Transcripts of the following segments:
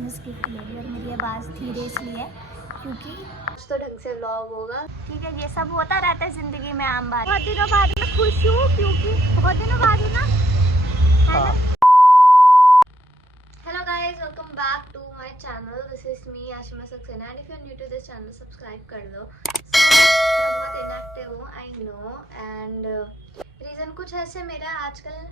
Christmas gift ले ली और मेरी आवाज़ धीरे इसलिए है क्योंकि कुछ तो ढंग से व्लॉग होगा। ठीक है, ये सब होता रहता है ज़िंदगी में, आम बात। बहुत दिनों बाद मैं खुश हूँ क्योंकि बहुत दिनों बाद हूँ ना, है ना। Hello guys, welcome back to my channel. This is me Ashima Saxena and if you are new to this channel subscribe कर दो। मैं बहुत इनएक्टिव हूँ, आई नो, एंड रीज़न कुछ ऐसे मेरा आजकल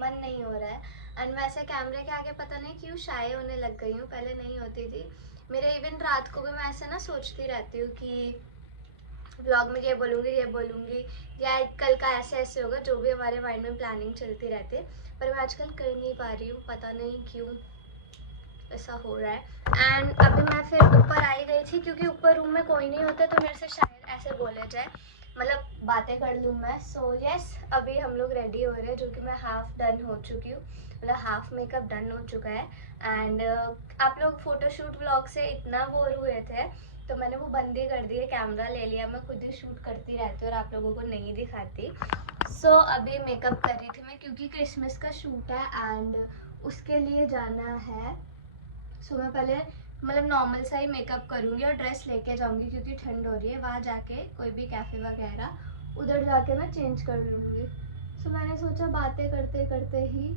मन नहीं हो रहा है। एंड वैसे कैमरे के आगे पता नहीं क्यों शाय होने लग गई हूँ, पहले नहीं होती थी। मेरे इवन रात को भी मैं ऐसे ना सोचती रहती हूँ कि व्लॉग में ये बोलूँगी या कल का ऐसे ऐसे होगा, जो भी हमारे माइंड में प्लानिंग चलती रहती है। पर मैं आजकल कर नहीं पा रही हूँ, पता नहीं क्यों ऐसा हो रहा है। एंड अभी मैं फिर ऊपर आई गई थी क्योंकि ऊपर रूम में कोई नहीं होता तो मेरे से शायद ऐसे बोले जाए, मतलब बातें कर लूँ मैं। सो यस, अभी हम लोग रेडी हो रहे हैं, जो कि मैं हाफ डन हो चुकी हूँ, मतलब हाफ मेकअप डन हो चुका है। एंड आप लोग फोटोशूट व्लॉग से इतना बोर हुए थे तो मैंने वो बंद ही कर दिया, कैमरा ले लिया, मैं खुद ही शूट करती रहती हूँ और आप लोगों को नहीं दिखाती। सो अभी मेकअप कर रही थी मैं क्योंकि क्रिसमस का शूट है एंड उसके लिए जाना है। सो मैं पहले मतलब नॉर्मल सा ही मेकअप करूँगी और ड्रेस लेके जाऊँगी क्योंकि ठंड हो रही है। वहाँ जाके कोई भी कैफ़े वगैरह उधर जाके मैं चेंज कर लूँगी। सो मैंने सोचा बातें करते करते ही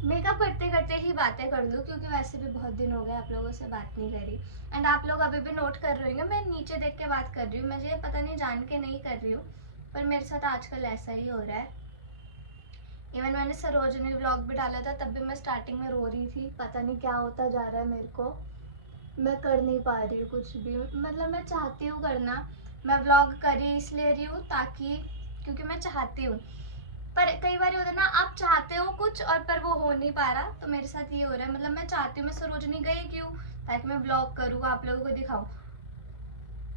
मेकअप करते करते ही बातें कर लूँ क्योंकि वैसे भी बहुत दिन हो गए आप लोगों से बात नहीं करी। एंड आप लोग अभी भी नोट कर रहे होंगे मैं नीचे देख के बात कर रही हूँ, मुझे पता नहीं जान के नहीं कर रही हूँ, पर मेरे साथ आजकल ऐसा ही हो रहा है। इवन मैंने सरोजनी व्लॉग भी डाला था, तब भी मैं स्टार्टिंग में रो रही थी, पता नहीं क्या होता जा रहा है मेरे को, मैं कर नहीं पा रही हूँ कुछ भी। मतलब मैं चाहती हूँ करना, मैं व्लॉग कर ही इसलिए रही हूँ ताकि, क्योंकि मैं चाहती हूँ, पर कई बार होता है ना आप चाहते हो कुछ और पर वो हो नहीं पा रहा। तो मेरे साथ ये हो रहा है, मतलब मैं चाहती हूँ, मैं सरोजनी गई क्यों, ताकि मैं व्लॉग करूँ, आप लोगों को दिखाऊँ,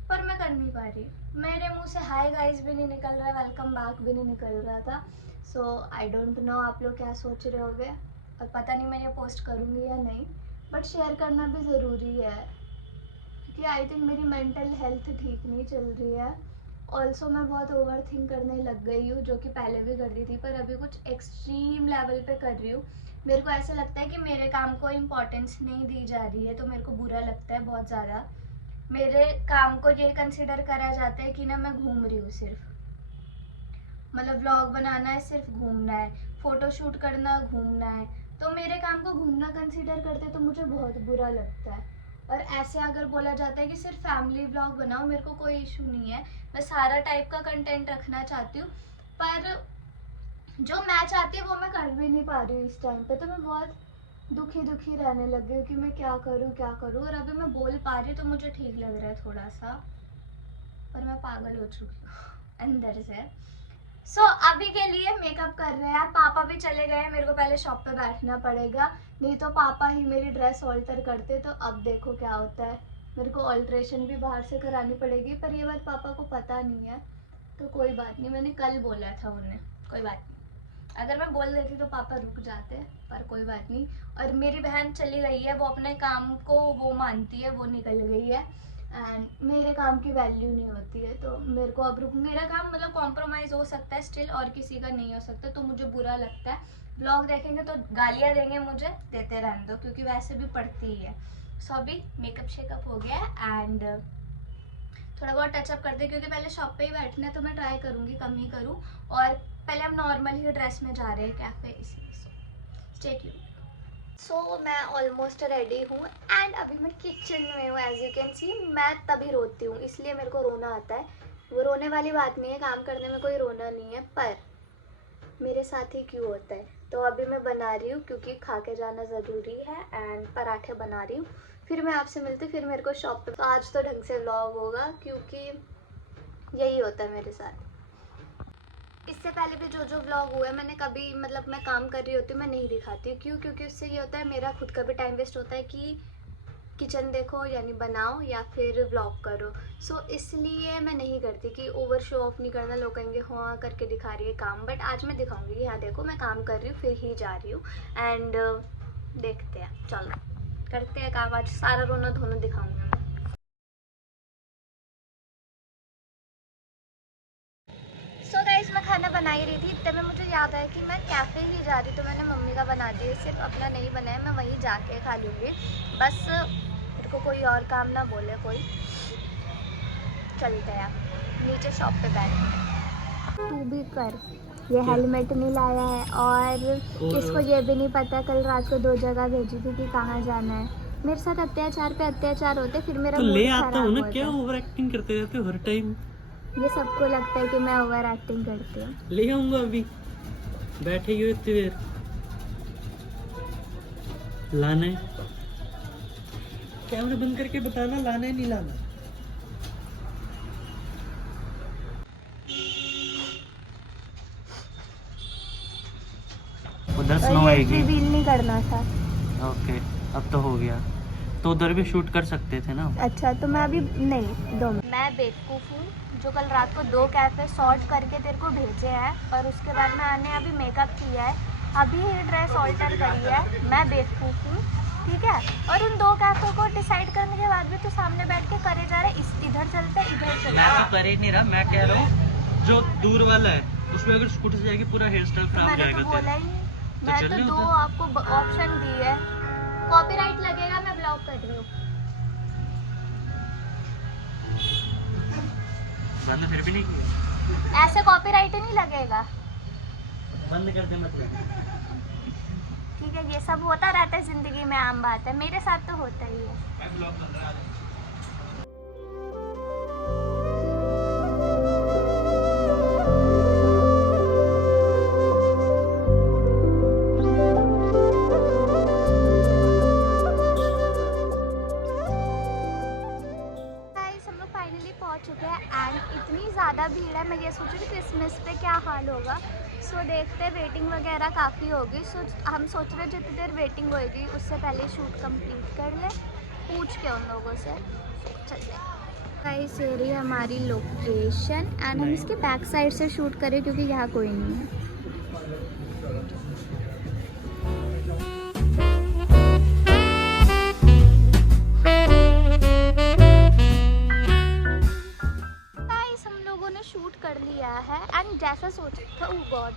पर मैं कर नहीं पा रही। मेरे मुंह से हाय गाइस भी नहीं निकल रहा है, वेलकम बैक भी नहीं निकल रहा था। सो आई डोंट नो आप लोग क्या सोच रहे होगे, और पता नहीं मैं ये पोस्ट करूँगी या नहीं, बट शेयर करना भी ज़रूरी है क्योंकि आई थिंक मेरी मेंटल हेल्थ ठीक नहीं चल रही है। ऑल्सो मैं बहुत ओवर थिंक करने लग गई हूँ, जो कि पहले भी करती थी, पर अभी कुछ एक्सट्रीम लेवल पे कर रही हूँ। मेरे को ऐसा लगता है कि मेरे काम को इम्पोर्टेंस नहीं दी जा रही है, तो मेरे को बुरा लगता है बहुत ज़्यादा। मेरे काम को ये कंसिडर करा जाता है कि ना मैं घूम रही हूँ सिर्फ, मतलब व्लॉग बनाना है सिर्फ घूमना है, फोटो शूट करना घूमना है, तो मेरे काम को घूमना कंसिडर करते तो मुझे बहुत बुरा लगता है। और ऐसे अगर बोला जाता है कि सिर्फ फैमिली व्लॉग बनाओ, मेरे को कोई इशू नहीं है, मैं सारा टाइप का कंटेंट रखना चाहती हूँ, पर जो मैं चाहती हूँ वो मैं कर भी नहीं पा रही हूँ इस टाइम पे। तो मैं बहुत दुखी रहने लग गई हूँ कि मैं क्या करूँ। और अभी मैं बोल पा रही हूँ तो मुझे ठीक लग रहा है थोड़ा सा, पर मैं पागल हो चुकी हूँ अंदर से। सो अभी के लिए मेकअप कर रहे हैं, पापा भी चले गए हैं, मेरे को पहले शॉप पे बैठना पड़ेगा, नहीं तो पापा ही मेरी ड्रेस ऑल्टर करते। तो अब देखो क्या होता है, मेरे को ऑल्ट्रेशन भी बाहर से करानी पड़ेगी, पर ये बात पापा को पता नहीं है, तो कोई बात नहीं, मैंने कल बोला था उन्हें, कोई बात नहीं, अगर मैं बोल देती तो पापा रुक जाते, पर कोई बात नहीं। और मेरी बहन चली गई है, वो अपने काम को वो मानती है, वो निकल गई है, एंड मेरे काम की वैल्यू नहीं होती है, तो मेरे को अब रुक, मेरा काम मतलब कॉम्प्रोमाइज़ हो सकता है स्टिल, और किसी का नहीं हो सकता, तो मुझे बुरा लगता है। ब्लॉग देखेंगे तो गालियाँ देंगे मुझे, देते रहने दो क्योंकि वैसे भी पड़ती ही है। सो अभी मेकअप शेकअप हो गया है एंड थोड़ा बहुत टचअप करते क्योंकि पहले शॉप पे ही बैठना है, तो मैं ट्राई करूँगी कम ही करूँ, और पहले हम नॉर्मल ही ड्रेस में जा रहे हैं कैफ़े, इसलिए स्टे ट्यून्ड। सो मैं ऑलमोस्ट रेडी हूँ एंड अभी मैं किचन में हूँ, एज यू कैन सी। मैं तभी रोती हूँ, इसलिए मेरे को रोना आता है, वो रोने वाली बात नहीं है, काम करने में कोई रोना नहीं है, पर मेरे साथ ही क्यों होता है। तो अभी मैं बना रही हूँ क्योंकि खा के जाना ज़रूरी है, एंड पराठे बना रही हूँ, फिर मैं आपसे मिलती, फिर मेरे को शॉप पे। तो आज तो ढंग से व्लॉग होगा क्योंकि यही होता है मेरे साथ। इससे पहले भी जो व्लॉग हुआ है मैंने कभी, मतलब मैं काम कर रही होती हूँ मैं नहीं दिखाती, क्यों, क्योंकि उससे ये होता है मेरा खुद का भी टाइम वेस्ट होता है कि किचन देखो यानी बनाओ या फिर व्लॉग करो। सो इसलिए मैं नहीं करती कि ओवर शो ऑफ नहीं करना, लोग कहेंगे हाँ करके दिखा रही है काम, बट आज मैं दिखाऊंगी कि हाँ देखो मैं काम कर रही हूँ, फिर ही जा रही हूँ। एंड देखते हैं, चलो करते हैं काम, आज सारा रोना धोना दिखाऊंगी मैं। सो गाइस मैं खाना बना ही रही थी, इतने में मुझे याद आया कि मैं कैफ़े ही जा रही, तो मैंने मम्मी का बना दिया, सिर्फ अपना नहीं बनाया, मैं वहीं जाके खा लूँगी। बस मेरे को कोई और काम ना बोले कोई। चलते हैं नीचे शॉप पे बैठ। तू भी कर, ये हेलमेट नहीं लाया है और इसको ये भी नहीं पता, कल रात को 2 जगह भेजी थी कि कहाँ जाना है। मेरे साथ अत्याचार पे अत्याचार होते, फिर मेरा तो मूड ले खराब आता हूँ ना, होता क्या है। ओवर एक्टिंग करते रहते हो हर टाइम। ये सबको लगता है कि मैं ओवर एक्टिंग करती हूँ। ले आऊंगा अभी, बैठे ही हो इतनी देर। लाना है, कैमरा बंद करके बताना लाना है नहीं लाना। उधर स्नो आएगी, रिवील नहीं करना था। ओके अब तो हो गया, तो उधर भी शूट कर सकते थे ना। अच्छा तो मैं अभी नहीं, 2 मिनट। मैं बेवकूफ़ हूँ जो कल रात को 2 कैफ़े सॉर्ट करके तेरे को भेजे हैं, और उसके बाद मैंने अभी मेकअप किया है, अभी ही ड्रेस ऑल्टर करी है। मैं बेवकूफ़ हूँ, ठीक है। और उन 2 कैफ़े को डिसाइड करने के बाद भी तू सामने बैठ के करे जा रहा है, इधर चलते इधर चलते। मैं तो कर ही नहीं रहा, मैं कह रहा हूँ जो दूर वाला है उसमें अगर स्कूटर से जाएगी पूरा हेयर स्टाइल खराब हो मैंने जाएगा। तो बोला ही नहीं, तो मैं चल तो रहे 2 उधर। आपको ऑप्शन दी है। कॉपीराइट लगेगा, मैं ब्लॉक कर रही हूँ। बंद फिर भी नहीं किया, ऐसे कॉपीराइट ही नहीं लगेगा। बंद कर दे मतलब। ठीक है, ये सब होता रहता है ज़िंदगी में, आम बात है, मेरे साथ तो होता ही है। पहुंच चुके हैं एंड इतनी ज़्यादा भीड़ है, मैं ये सोच रही क्रिसमस पे क्या हाल होगा। सो देखते हैं, वेटिंग वगैरह काफ़ी होगी। सो हम सोच रहे जितनी देर वेटिंग होएगी उससे पहले शूट कंप्लीट कर ले, पूछ के उन लोगों से। चलते गाइस, ये रही हमारी लोकेशन एंड हम इसके बैक साइड से शूट करें क्योंकि यहाँ कोई नहीं है। शूट कर लिया है एंड जैसा सोचा था, ओह गॉड,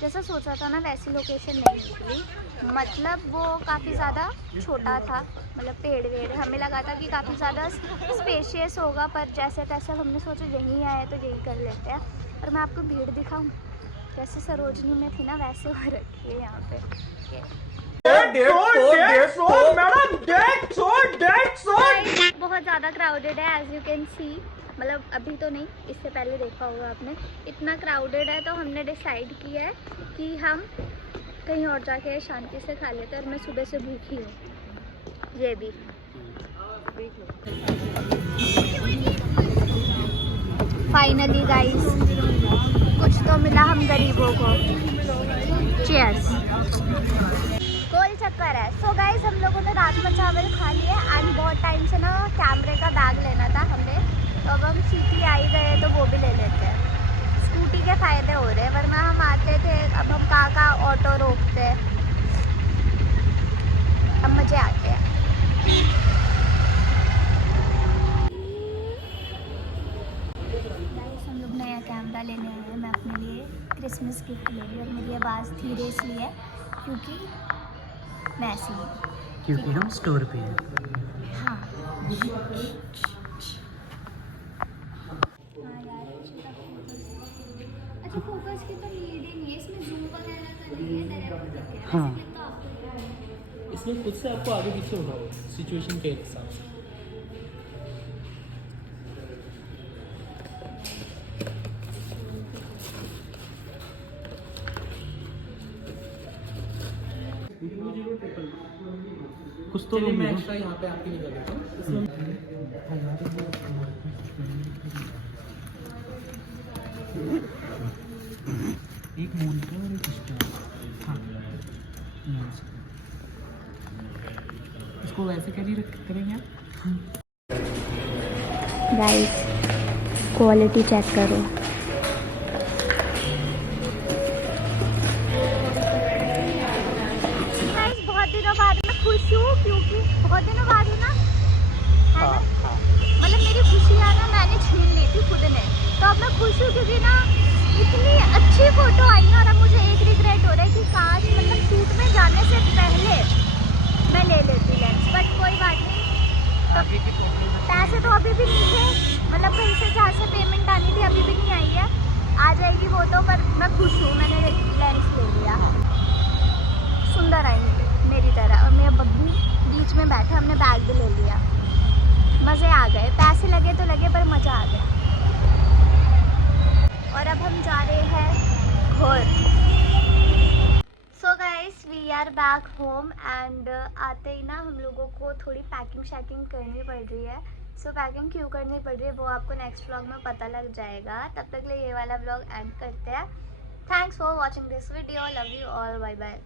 जैसा सोचा था ना वैसी लोकेशन नहीं निकली। मतलब वो काफ़ी ज़्यादा छोटा था, मतलब पेड़ वेड़, हमें लगा था कि काफ़ी ज़्यादा स्पेशियस होगा, पर जैसे तैसे हमने सोचा यहीं आए तो यही कर लेते हैं। और मैं आपको भीड़ दिखाऊं, जैसे सरोजनी में थी ना वैसे हो रखी है यहाँ पे। बहुत ज़्यादा क्राउडेड है एज यू कैन सी, मतलब अभी तो नहीं, इससे पहले देखा होगा आपने, इतना क्राउडेड है। तो हमने डिसाइड किया है कि हम कहीं और जाके शांति से खा लेते हैं, और मैं सुबह से भूखी हूँ। ये भी फाइनली गाइस कुछ तो मिला हम गरीबों को। चीयर्स। गोल चक्कर है। सो गाइस हम लोगों ने राजमा चावल खा लिए एंड बहुत टाइम से ना कैमरे का बैग लेना था हमें, तो अब हम सिटी आ ही गए तो वो भी ले लेते हैं। स्कूटी के फ़ायदे हो रहे हैं, वरना हम आते थे, अब हम कहाँ ऑटो रोकते हैं, अब मज़े आते हैं। गाइस हम लोग नया कैमरा लेने आए हैं, मैं अपने लिए क्रिसमस गिफ्ट ले रही हूँ, और मेरी आवाज़ धीरे इसलिए क्योंकि मैं ऐसी हूँ, क्योंकि हम स्टोर पे हैं। हाँ। अच्छा फोकस की तो नीड ही नहीं है, इसमें जूम वगैरह का नहीं है, डायरेक्ट हाँ, इसमें खुद से आपको आगे पीछे होना हो सिचुएशन के हिसाब से। कुछ तो मैं एक्स्ट्रा यहाँ पे आपके लिए कर देता हूँ। एक मोनिटर और एक स्टार। हाँ, इसको वैसे क्या नहीं करेंगे आप? गाइस क्वालिटी चेक करो। गाइस बहुत दिनों बाद मैं खुश हूँ, क्योंकि बहुत दिनों बाद हूँ ना, है ना, मतलब मेरी खुशियाँ ना मैंने छीन ली थी खुद ने, तो अब मैं खुश हूँ क्योंकि ना इतनी अच्छी फोटो आई ना, और अब मुझे एक रिग्रेट हो रहा है कि काश मतलब शूट में जाने से पहले मैं ले लेती लेंस, बट कोई बात नहीं। आगे की फोटो पैसे तो अभी भी नहीं थे, मतलब कहीं से जहाँ से पेमेंट आनी थी अभी भी नहीं आई है, आ जाएगी वो तो, पर मैं खुश हूँ मैंने लेंस ले लिया है। सुंदर आएंगे मेरी तरह, और मेरा बब्बू बीच में बैठा, हमने बैग भी ले लिया। मज़े आ गए, पैसे लगे तो लगे पर मज़ा आ गया। और अब हम जा रहे हैं घर। So guys we are back home and आते ही ना हम लोगों को थोड़ी पैकिंग शैकिंग करनी पड़ रही है। सो पैकिंग क्यों करनी पड़ रही है वो आपको नेक्स्ट व्लॉग में पता लग जाएगा। तब तक के लिए ये वाला व्लॉग एंड करते हैं। Thanks for watching this video, love you all, bye bye.